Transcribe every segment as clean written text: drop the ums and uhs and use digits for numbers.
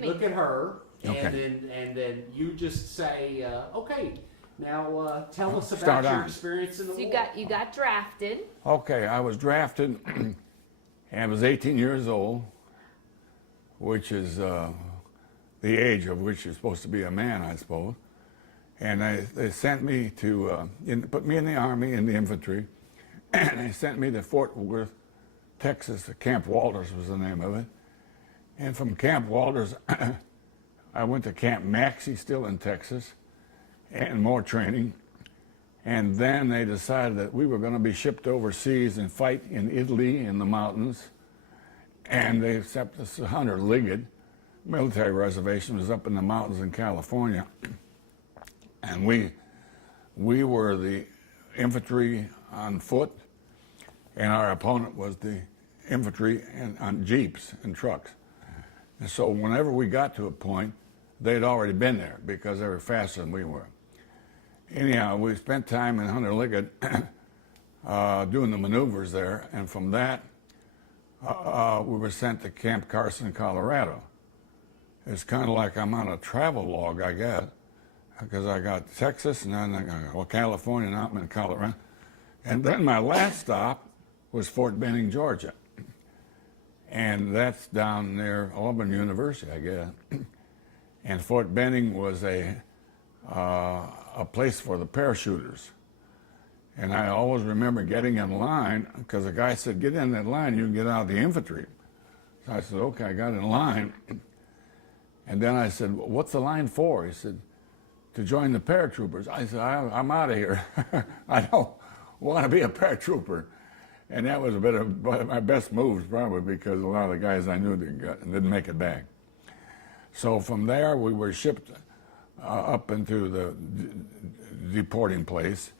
look at her, Okay. and then you just say, okay, now tell us Start about your on. experience in the So war. you got drafted. Okay, I was drafted and I was 18 years old, which is the age of which you're supposed to be a man, I suppose. And they sent me to, put me in the Army, in the infantry, and they sent me to Fort Worth, Texas. Camp Walters was the name of it. And from Camp Walters, I went to Camp Maxey, still in Texas, and more training. And then they decided that we were going to be shipped overseas and fight in Italy in the mountains. And they sent us to Hunter Liggett military reservation, was up in the mountains in California. And we were the infantry on foot, and our opponent was the infantry on jeeps and trucks. And so whenever we got to a point, they'd already been there because they were faster than we were. Anyhow, we spent time in Hunter Liggett doing the maneuvers there, and from that, we were sent to Camp Carson, Colorado. It's kind of like I'm on a travel log, I guess, because I got Texas, and then I got California, and now I'm in Colorado. And then my last stop was Fort Benning, Georgia. And that's down near Auburn University, I guess. And Fort Benning was a place for the parachuters. And I always remember getting in line, because the guy said, get in that line, you can get out of the infantry. So I said, okay, I got in line. And then I said, what's the line for? He said, to join the paratroopers. I said, I'm out of here. I don't want to be a paratrooper. And that was a bit of my best moves, probably, because a lot of the guys I knew didn't make it back. So from there, we were shipped up into the deporting place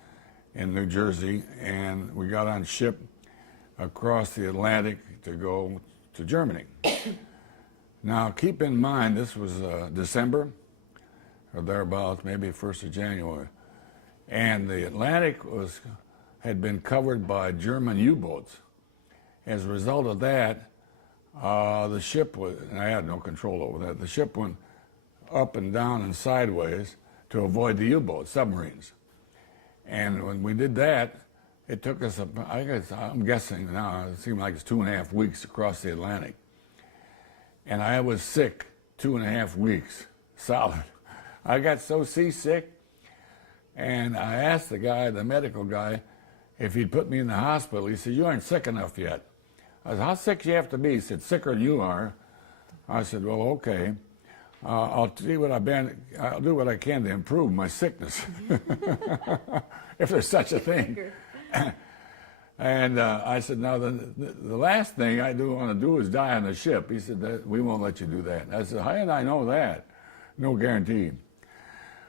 in New Jersey, and we got on ship across the Atlantic to go to Germany. Now, keep in mind, this was December, or thereabouts, maybe 1st of January, and the Atlantic had been covered by German U-boats. As a result of that, the ship was, and I had no control over that, the ship went up and down and sideways to avoid the U-boats, submarines. And when we did that, it took us, I'm guessing now, it seemed like it's 2.5 weeks across the Atlantic. And I was sick 2.5 weeks, solid. I got so seasick, and I asked the guy, the medical guy, if he'd put me in the hospital. He said, you aren't sick enough yet. I said, how sick do you have to be? He said, sicker than you are. I said, well, okay. I'll do what I can to improve my sickness, if there's such a thing. And I said, now the last thing I want to do is die on the ship. He said, we won't let you do that. I said, how did I know that? No guarantee.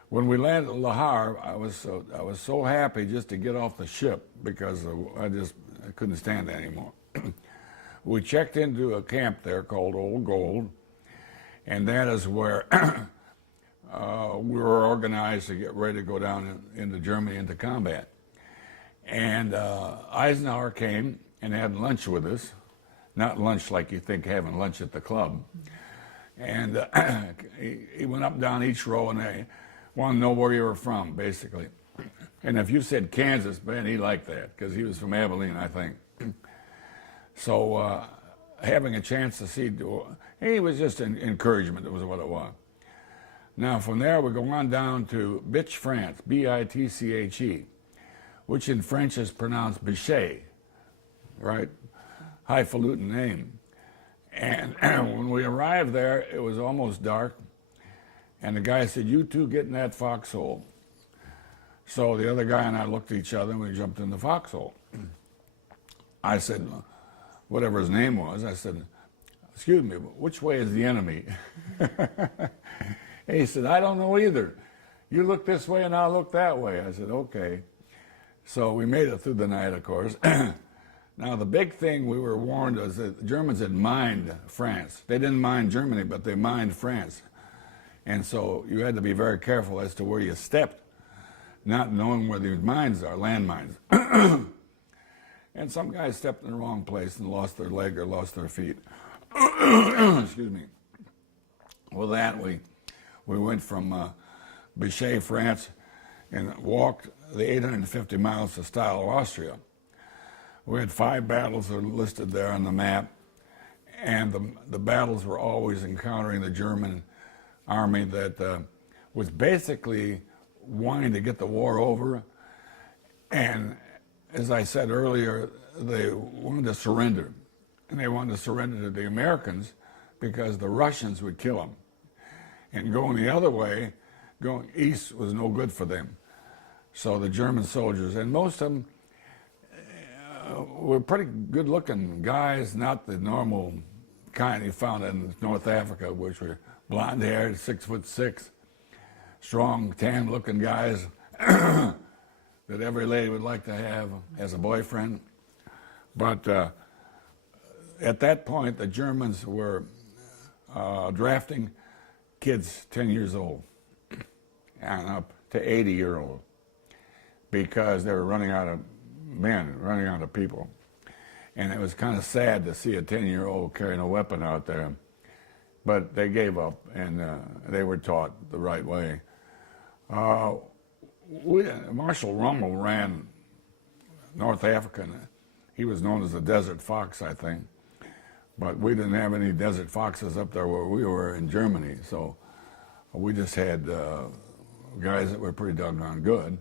When we landed at Le Havre, I was so happy just to get off the ship because I couldn't stand it anymore. We checked into a camp there called Old Gold, and that is where we were organized to get ready to go down into Germany into combat. And Eisenhower came and had lunch with us, not lunch like you think having lunch at the club. And he went up down each row and they wanted to know where you were from, basically. And if you said Kansas, man, he liked that because he was from Abilene, I think. So having a chance to see, he was just an encouragement, that was what it was. Now from there we go on down to Bitche, France, B-I-T-C-H-E, which in French is pronounced Bichet, right? Highfalutin name. And when we arrived there, it was almost dark, and the guy said, you two get in that foxhole. So the other guy and I looked at each other and we jumped in the foxhole. I said, whatever his name was, I said, excuse me, which way is the enemy? He said, I don't know either. You look this way and I'll look that way. I said, okay. So we made it through the night, of course. Now, the big thing we were warned was that the Germans had mined France. They didn't mine Germany, but they mined France. And so you had to be very careful as to where you stepped, not knowing where these mines are, landmines. And some guys stepped in the wrong place and lost their leg or lost their feet. Excuse me. with that, we went from Bichat, France, and walked the 850 miles to Steyl, Austria. We had 5 battles that are listed there on the map, and the battles were always encountering the German army that was basically wanting to get the war over. And as I said earlier, they wanted to surrender. And they wanted to surrender to the Americans because the Russians would kill them. And going the other way, going east, was no good for them. So the German soldiers, and most of them were pretty good-looking guys, not the normal kind you found in North Africa, which were blonde-haired, 6'6", strong, tan-looking guys that every lady would like to have as a boyfriend. But at that point, the Germans were drafting kids 10 years old and up to 80-year-old because they were running out of men, running out of people. And it was kind of sad to see a 10-year-old carrying a weapon out there. But they gave up, and they were taught the right way. Marshal Rommel ran North Africa. He was known as the Desert Fox, I think. But we didn't have any Desert Foxes up there where we were in Germany. So we just had guys that were pretty doggone good.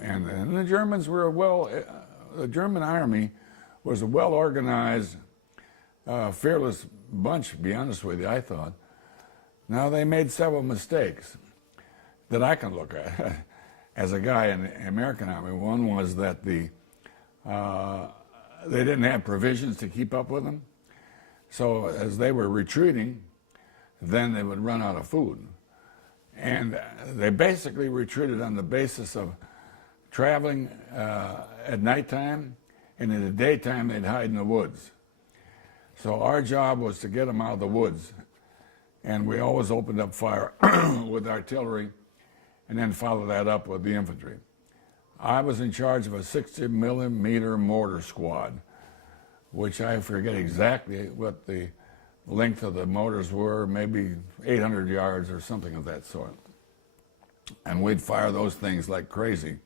And the Germans were the German army was a well-organized, fearless bunch, to be honest with you, I thought. Now, they made several mistakes that I can look at as a guy in the American army. One was that they didn't have provisions to keep up with them. So as they were retreating, then they would run out of food. And they basically retreated on the basis of traveling at nighttime, and in the daytime they'd hide in the woods. So our job was to get them out of the woods, and we always opened up fire with artillery and then follow that up with the infantry. I was in charge of a 60-millimeter mortar squad, which I forget exactly what the length of the mortars were, maybe 800 yards or something of that sort. And we'd fire those things like crazy.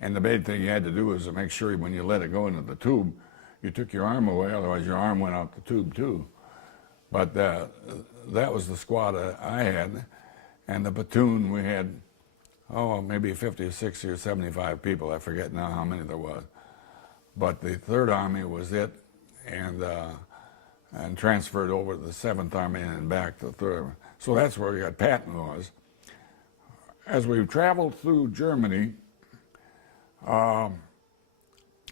And the big thing you had to do was to make sure when you let it go into the tube, you took your arm away, otherwise your arm went out the tube too. But that was the squad I had. And the platoon, we had, maybe 50 or 60 or 75 people. I forget now how many there was. But the 3rd Army was it, and transferred over to the 7th Army and back to the 3rd. So that's where we got Patton was. As we traveled through Germany,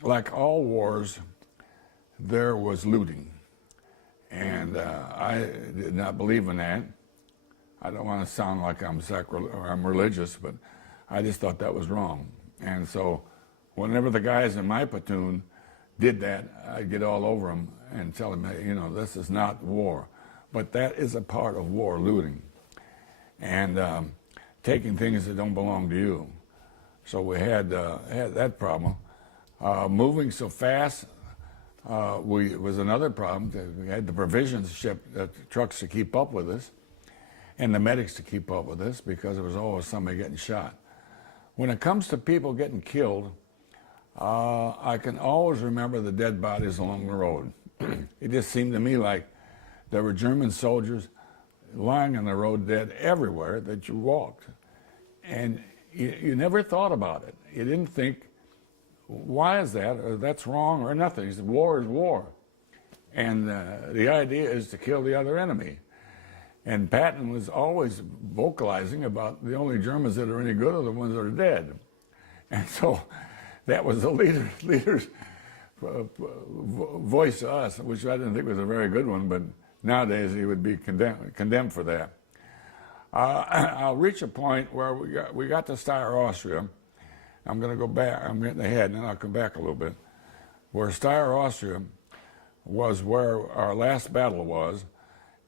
like all wars, there was looting. And I did not believe in that. I don't want to sound like I'm religious, but I just thought that was wrong. And so whenever the guys in my platoon did that, I'd get all over them and tell them, hey, this is not war. But that is a part of war, looting. And taking things that don't belong to you. So we had that problem. Moving so fast was another problem. We had the provisions ship trucks to keep up with us, and the medics to keep up with us, because there was always somebody getting shot. When it comes to people getting killed, I can always remember the dead bodies along the road. It just seemed to me like there were German soldiers lying on the road dead everywhere that you walked. And you never thought about it. You didn't think, why is that, or that's wrong, or nothing. You said, war is war. And the idea is to kill the other enemy. And Patton was always vocalizing about the only Germans that are any good are the ones that are dead. And so that was the leader's voice to us, which I didn't think was a very good one, but nowadays he would be condemned for that. I'll reach a point where we got to Steyr, Austria. I'm going to go back. I'm getting ahead, and then I'll come back a little bit. Where Steyr, Austria was where our last battle was,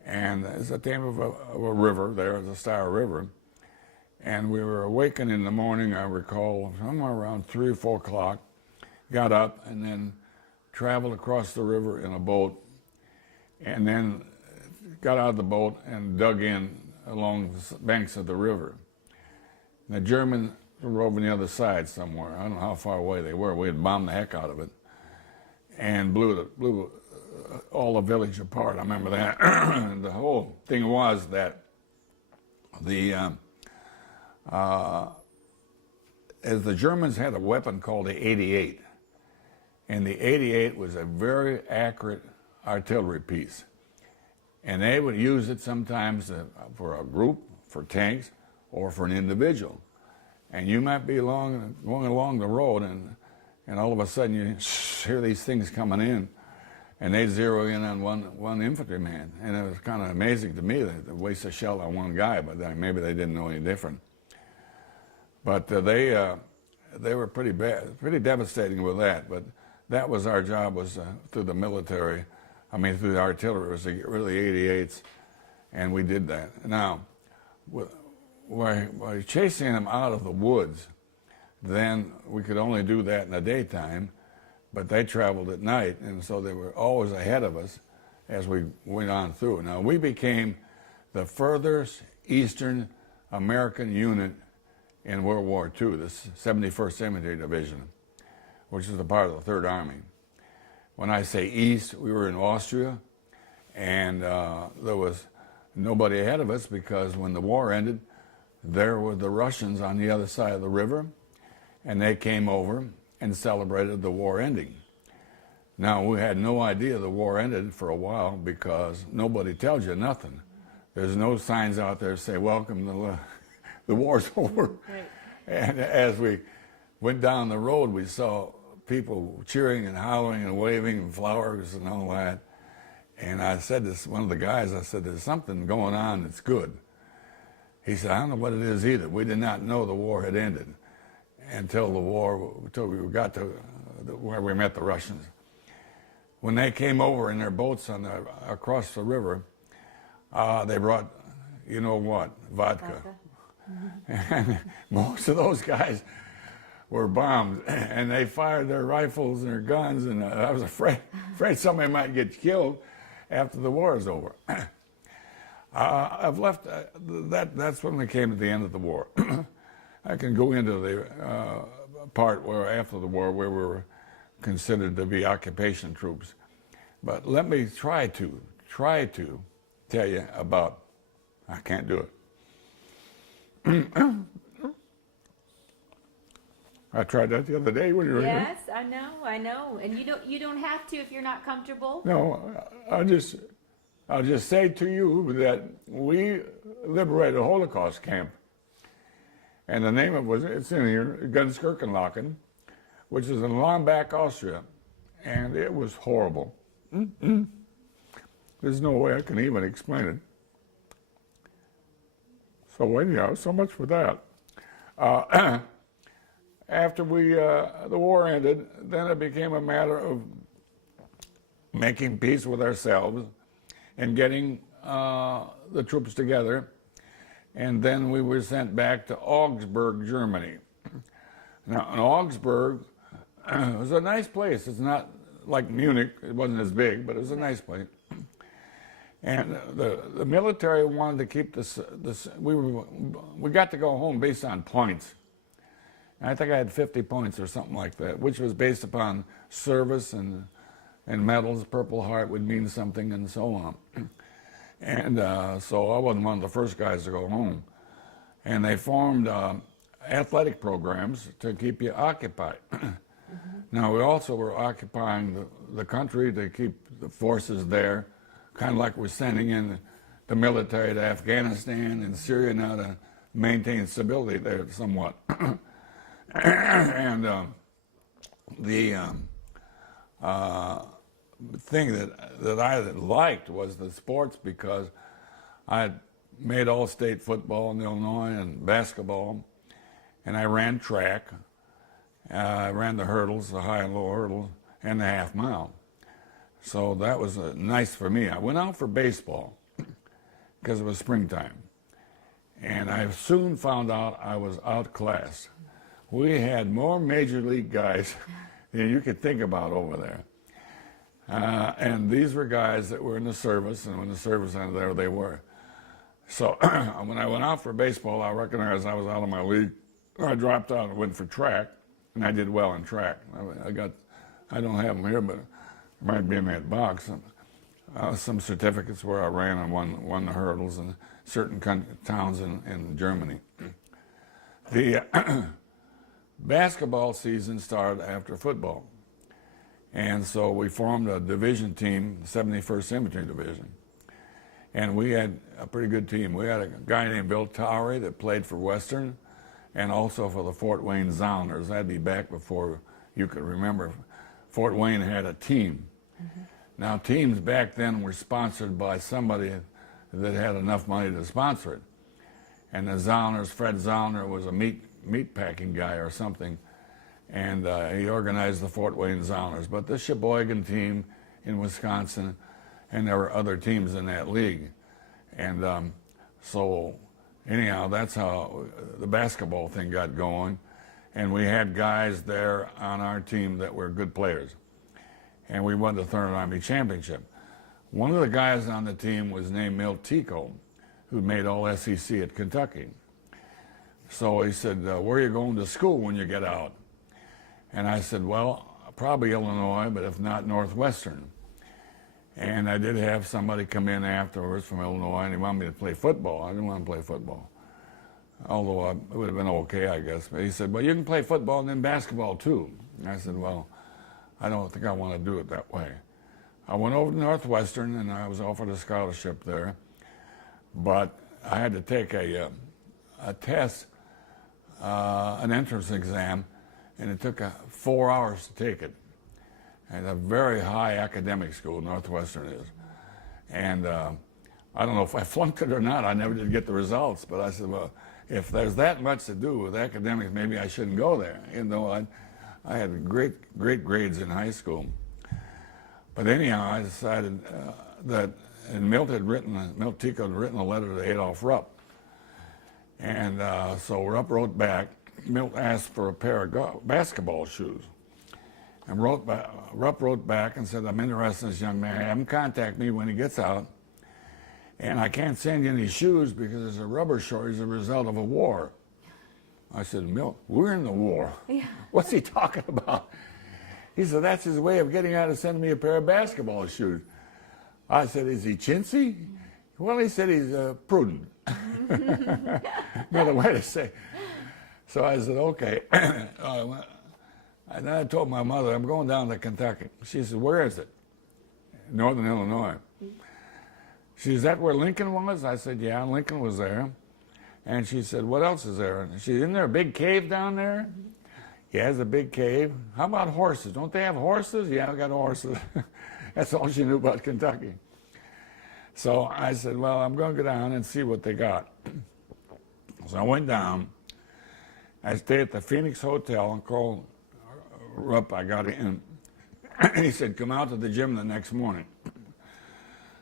and it's the name of a river there, the Steyr River. And we were awakened in the morning, I recall, somewhere around 3 or 4 o'clock, got up and then traveled across the river in a boat, and then got out of the boat and dug in along the banks of the river. And the Germans were over on the other side somewhere. I don't know how far away they were. We had bombed the heck out of it and blew all the village apart. I remember that. The whole thing was that as the Germans had a weapon called the 88, and the 88 was a very accurate artillery piece. And they would use it sometimes for a group, for tanks, or for an individual. And you might be going along the road, and all of a sudden you hear these things coming in, and they zero in on one infantryman. And it was kind of amazing to me that they waste a shell on one guy, but maybe they didn't know any different. But they were pretty bad, pretty devastating with that. But that was our job, was through the military, through the artillery, was to get rid of the 88s, and we did that. Now, by chasing them out of the woods, then we could only do that in the daytime, but they traveled at night, and so they were always ahead of us as we went on through. Now, we became the furthest eastern American unit in World War II, the 71st Infantry Division, which is a part of the 3rd Army. When I say east, we were in Austria, and there was nobody ahead of us because when the war ended, there were the Russians on the other side of the river, and they came over and celebrated the war ending. Now, we had no idea the war ended for a while because nobody tells you nothing. There's no signs out there that say, welcome, the war's over. Right. And as we went down the road, we saw people cheering and hollering and waving and flowers and all that. And I said to one of the guys, I said, there's something going on that's good. He said, I don't know what it is either. We did not know the war had ended until we got to where we met the Russians. When they came over in their boats across the river, they brought, you know what, vodka. And most of those guys were bombed, and they fired their rifles and their guns, and I was afraid somebody might get killed after the war is over. I've left, that's when we came to the end of the war. I can go into the part where after the war where we were considered to be occupation troops. But let me try to tell you about, I can't do it. I tried that the other day when you were here. Yes, I know. And you don't have to if you're not comfortable. No, I'll just say to you that we liberated a Holocaust camp. And the name of it's in here, Gunskirchenlachen, which is in Lomback, Austria. And it was horrible. There's no way I can even explain it. So anyhow, so much for that. After the war ended, then it became a matter of making peace with ourselves and getting the troops together. And then we were sent back to Augsburg, Germany. Now, in Augsburg, it was a nice place. It's not like Munich. It wasn't as big, but it was a nice place. And the military wanted to keep this. We got to go home based on points. And I think I had 50 points or something like that, which was based upon service and medals. Purple Heart would mean something, and so on. And so I wasn't one of the first guys to go home. And they formed athletic programs to keep you occupied. Now, we also were occupying the country to keep the forces there, kind of like we're sending in the military to Afghanistan and Syria now to maintain stability there somewhat. And the thing that I liked was the sports, because I had made all-state football in Illinois and basketball, and I ran track. I ran the hurdles, the high and low hurdles, and the half mile. So that was nice for me. I went out for baseball because it was springtime, and I soon found out I was outclassed. We had more major league guys than you could think about over there. And these were guys that were in the service, and when the service ended, there they were. So when I went out for baseball, I recognized I was out of my league. I dropped out and went for track, and I did well in track. I don't have them here, but it might be in that box. Some certificates where I ran and won the hurdles in certain towns in Germany. The basketball season started after football. And so we formed a division team, 71st Infantry Division. And we had a pretty good team. We had a guy named Bill Towery that played for Western and also for the Fort Wayne Zounders. That'd be back before you could remember. Fort Wayne had a team. Mm-hmm. Now, teams back then were sponsored by somebody that had enough money to sponsor it. And the Zounders, Fred Zounder, was a meat packing guy or something. And he organized the Fort Wayne Zounders. But the Sheboygan team in Wisconsin, and there were other teams in that league. And so anyhow, that's how the basketball thing got going. And we had guys there on our team that were good players. And we won the Third Army Championship. One of the guys on the team was named Milt Tico, who made all SEC at Kentucky. So he said, where are you going to school when you get out? And I said, well, probably Illinois, but if not, Northwestern. And I did have somebody come in afterwards from Illinois, and he wanted me to play football. I didn't want to play football, although it would have been okay, I guess. But he said, well, you can play football and then basketball, too. And I said, well, I don't think I want to do it that way. I went over to Northwestern, and I was offered a scholarship there. But I had to take a test, an entrance exam, and it took 4 hours to take it. And a very high academic school, Northwestern is. And I don't know if I flunked it or not. I never did get the results. But I said, well, if there's that much to do with academics, maybe I shouldn't go there. Even though I had great grades in high school. But anyhow, I decided that, and Milt Tico had written a letter to Adolph Rupp. And so Rupp wrote back. Milt asked for a pair of basketball shoes. And Rupp wrote back and said, I'm interested in this young man. Have him contact me when he gets out. And I can't send you any shoes because there's a rubber shortage as a result of a war. I said, Milt, we're in the war. Yeah. What's he talking about? He said, that's his way of getting out of sending me a pair of basketball shoes. I said, is he chintzy? Well, he said he's prudent. Another way to say. So I said, okay. And then I told my mother, I'm going down to Kentucky. She said, where is it? Northern Illinois. She said, is that where Lincoln was? I said, yeah, Lincoln was there. And she said, what else is there? And she said, isn't there a big cave down there? Yeah, there's a big cave. How about horses? Don't they have horses? Yeah, I got horses. That's all she knew about Kentucky. So I said, well, I'm going to go down and see what they got. So I went down. I stayed at the Phoenix Hotel and called Rupp. I got in. He said, come out to the gym the next morning.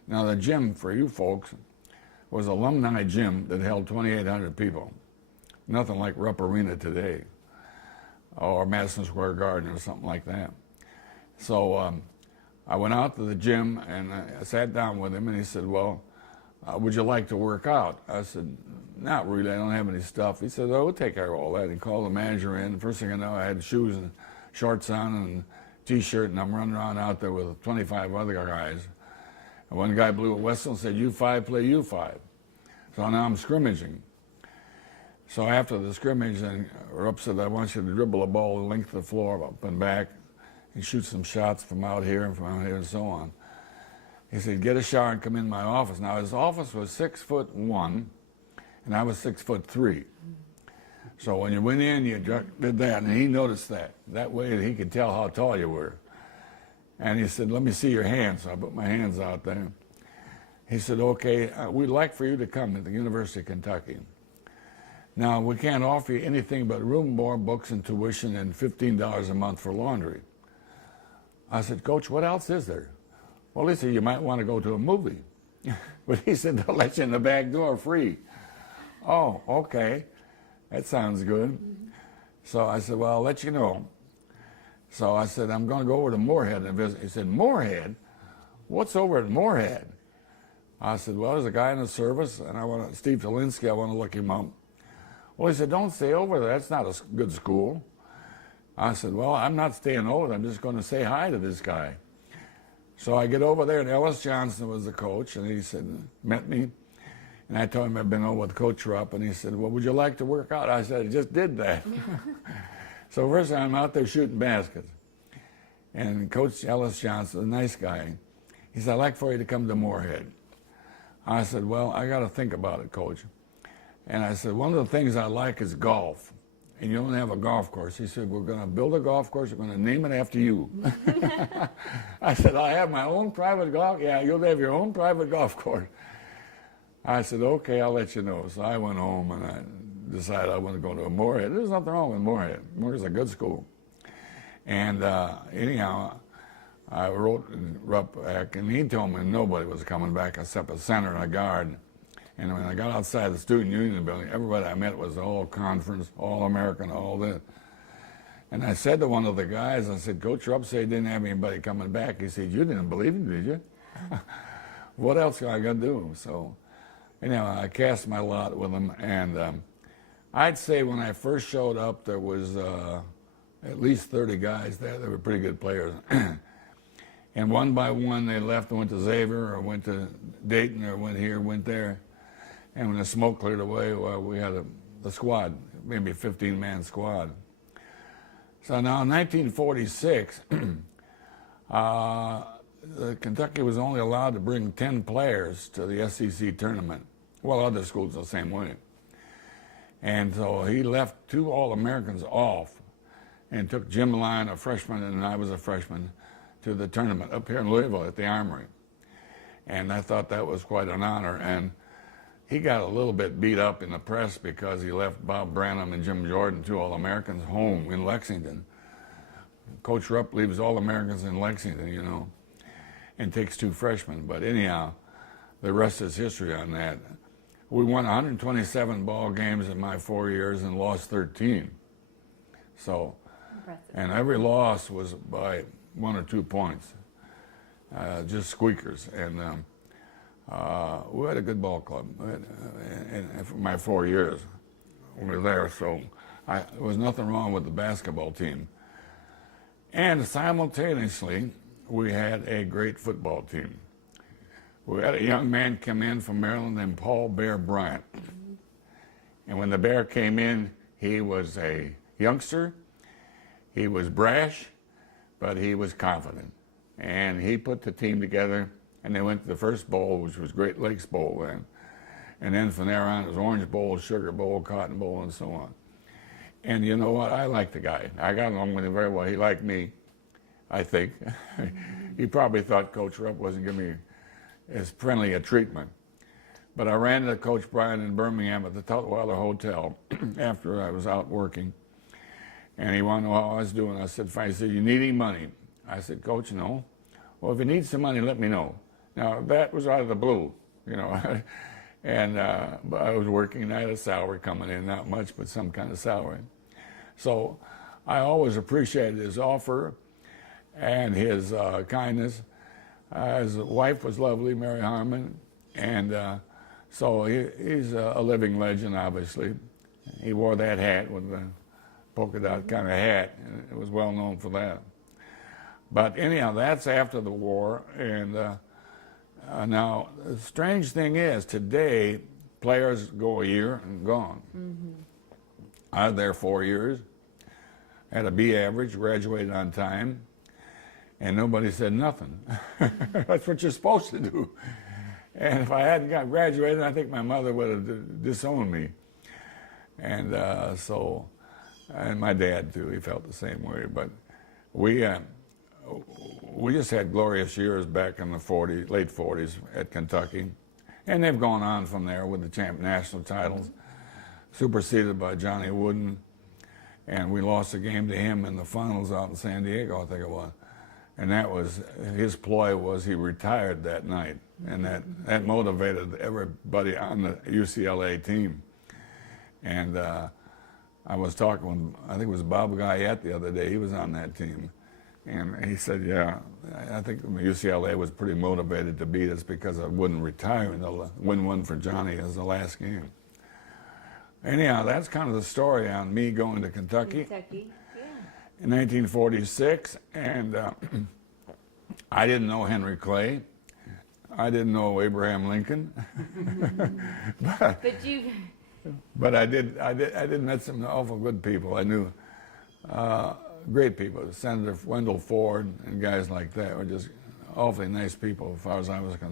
Now, the gym, for you folks, was an alumni gym that held 2,800 people. Nothing like Rupp Arena today, or Madison Square Garden or something like that. So I went out to the gym and I sat down with him, and he said, well, would you like to work out? I said, not really, I don't have any stuff. He said, oh, we'll take care of all that. He called the manager in. First thing I know, I had shoes and shorts on and T-shirt, and I'm running around out there with 25 other guys. And one guy blew a whistle and said, U5, play U5. So now I'm scrimmaging. So after the scrimmage, and Rupp said, I want you to dribble a ball the length of the floor up and back and shoot some shots from out here and from out here and so on. He said, get a shower and come in my office. Now, his office was 6'1", and I was 6'3". So when you went in, you did that, and he noticed that. That way he could tell how tall you were. And he said, let me see your hands. So I put my hands out there. He said, okay, we'd like for you to come to the University of Kentucky. Now, we can't offer you anything but room, board, books, and tuition, and $15 a month for laundry. I said, Coach, what else is there? Well, he said, you might want to go to a movie. But he said, they'll let you in the back door free. Oh, okay. That sounds good. So I said, well, I'll let you know. So I said, I'm going to go over to Moorhead and visit. He said, Moorhead? What's over at Moorhead? I said, well, there's a guy in the service, and Steve Talinsky, I want to look him up. Well, he said, don't stay over there. That's not a good school. I said, well, I'm not staying over there. I'm just going to say hi to this guy. So I get over there, and Ellis Johnson was the coach, and he said, met me. And I told him I'd been over with Coach Rupp, and he said, well, would you like to work out? I said, I just did that. So first time I'm out there shooting baskets. And Coach Ellis Johnson, a nice guy, he said, I'd like for you to come to Moorhead. I said, well, I got to think about it, Coach. And I said, one of the things I like is golf. And you don't have a golf course. He said, we're going to build a golf course. We're going to name it after you. I said, I have my own private golf? Yeah, you'll have your own private golf course. I said, okay, I'll let you know. So I went home and I decided I want to go to Moorhead. There's nothing wrong with Moorhead. Moorhead's a good school. And anyhow, I wrote Rupp back, and he told me nobody was coming back except a center and a guard. And when I got outside the student union building, everybody I met was all conference, all American, all this. And I said to one of the guys, I said, Coach Rupp said he didn't have anybody coming back. He said, you didn't believe him, did you? What else am I going to do? So anyhow, I cast my lot with him. And I'd say when I first showed up, there was at least 30 guys there. They were pretty good players. And one by one, they left and went to Xavier or went to Dayton or went here, went there. And when the smoke cleared away, well, we had a squad, maybe a 15-man squad. So now in 1946, Kentucky was only allowed to bring 10 players to the SEC tournament. Well, other schools the same way. And so he left 2 All-Americans off and took Jim Lyon, a freshman, and I was a freshman, to the tournament up here in Louisville at the Armory. And I thought that was quite an honor. And he got a little bit beat up in the press because he left Bob Branham and Jim Jordan, 2 All-Americans, home in Lexington. Coach Rupp leaves All-Americans in Lexington, you know, and takes 2 freshmen. But anyhow, the rest is history on that. We won 127 ball games in my 4 years and lost 13. So, Impressive. And every loss was by 1 or 2 points, just squeakers. And we had a good ball club and for my 4 years we were there. So there was nothing wrong with the basketball team. And simultaneously, we had a great football team. We had a young man come in from Maryland named Paul Bear Bryant. And when the Bear came in, he was a youngster. He was brash, but he was confident. And he put the team together, and they went to the first bowl, which was Great Lakes Bowl then. And then from there on, it was Orange Bowl, Sugar Bowl, Cotton Bowl, and so on. And you know what? I liked the guy. I got along with him very well. He liked me, I think. He probably thought Coach Rupp wasn't giving me as friendly a treatment. But I ran into Coach Bryant in Birmingham at the Tutwiler Hotel after I was out working. And he wanted to know how I was doing. I said, fine. He said, you need any money? I said, Coach, no. Well, if you need some money, let me know. Now, that was out of the blue, you know. And but I was working, and I had a salary coming in, not much, but some kind of salary. So I always appreciated his offer and his kindness. His wife was lovely, Mary Harmon, and so he's a living legend, obviously. He wore that hat with the polka dot kind of hat, and it was well known for that. But anyhow, that's after the war, and now the strange thing is, today, players go a year and gone. Mm-hmm. I was there 4 years, had a B average, graduated on time, and nobody said nothing. That's what you're supposed to do. And if I hadn't got graduated, I think my mother would have disowned me. And and my dad too, he felt the same way. But we just had glorious years back in the late 40s at Kentucky. And they've gone on from there with the national titles, superseded by Johnny Wooden. And we lost a game to him in the finals out in San Diego, I think it was. And that was, his ploy was he retired that night. And that motivated everybody on the UCLA team. And I was talking with, I think it was Bob Guyette the other day, he was on that team. And he said, yeah, I think UCLA was pretty motivated to beat us because I wouldn't retire and they'll win one for Johnny as the last game. Anyhow, that's kind of the story on me going to Kentucky Kentucky, yeah. in 1946. And I didn't know Henry Clay. I didn't know Abraham Lincoln. But you, But I did met some awful good people. I knew great people. Senator Wendell Ford and guys like that were just awfully nice people as far as I was concerned.